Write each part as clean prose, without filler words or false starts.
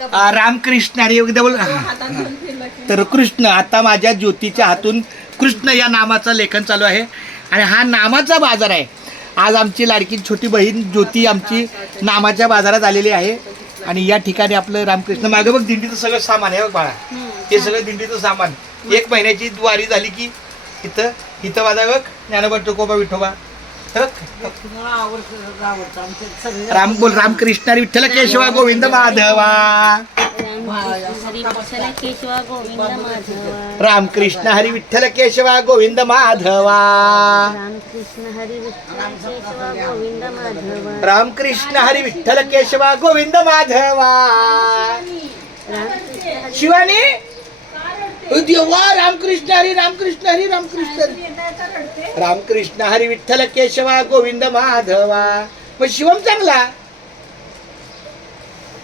रामकृष्ण हरी एकदा बोल. तर कृष्ण आता माझ्या ज्योतीच्या हातून कृष्ण या नामाचं लेखन चालू आहे आणि हा नामाचा बाजार आहे. आज आमची लाडकी छोटी बहीण ज्योती आमची नामाच्या बाजारात आलेली आहे आणि या ठिकाणी आपलं रामकृष्ण मागं बघ दिंडीचं सगळं सामान आहे बघ बाळा. हे सगळं दिंडीचं सामान 1 महिन्याची वारी झाली की इथं इथं माझा बघ ज्ञानोबा तुकोबा विठोबा राम बोल. रामकृष्ण हरी विठ्ठल केशवा गोविंद माधवा. रामकृष्ण हरी विठ्ठल केशवा गोविंद माधवा. रामकृष्ण हरी विठ्ठल केशवा गोविंद माधवा. शिवानी देवा रामकृष्ण हरी रामकृष्ण हरी रामकृष्ण हरी रामकृष्ण हरी विठ्ठल केशवा गोविंद माधवा. मग शिवम चांगला.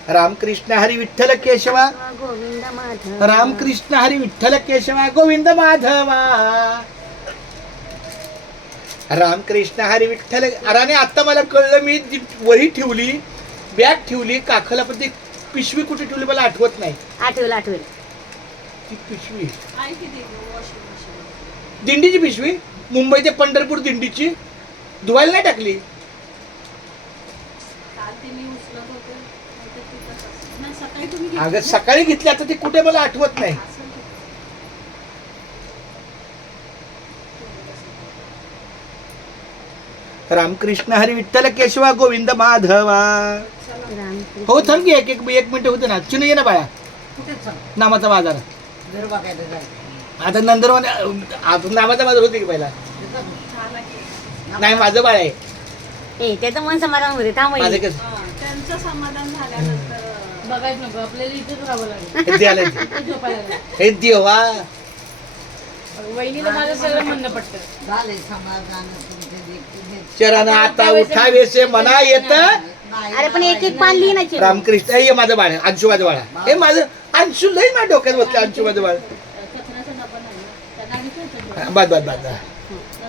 रामकृष्ण हरी विठ्ठल केशवा गोविंद माधवा. रामकृष्ण हरी विठ्ठल केशवा गोविंद माधवा. रामकृष्ण हरी विठ्ठल. अरे आता मला कळलं, मी वही ठेवली बॅग ठेवली काखला पण ती पिशवी कुठे ठेवली मला आठवत नाही. आठवेल ती पिशवी दिंडीची पिशवी मुंबई ते पंढरपूर दिंडीची धुवायला नाही टाकली. अगं सकाळी घेतली आता ती कुठे मला आठवत नाही. रामकृष्ण हरी विठ्ठल केशवा गोविंद माधवा. हो थांब की एक मिनिट होते ना. चिन्ह ये ना बाळा नामाचा बाजार. आता नंदरवन नामाचा बाजार होते की पहिला. नाही माझं बाळ आहे. त्याचं मन समाधान होते. माझं कसं त्यांचं समाधान झाल्यानंतर बघायचं नको आपल्याला इथेच राहावं लागेल. हे देवा वहिनीला माझं सगळं म्हणणं पडतं. चरण आता उठावेसे मना येत. अरे पण एक पान लिहिण्याची. रामकृष्ण हे माझं बाळ आहे. अंशू माझं बाळ आहे. हे माझं अंशू लई माझ्या डोक्यात बसले. अंशू माझं बाळ. बस बस बस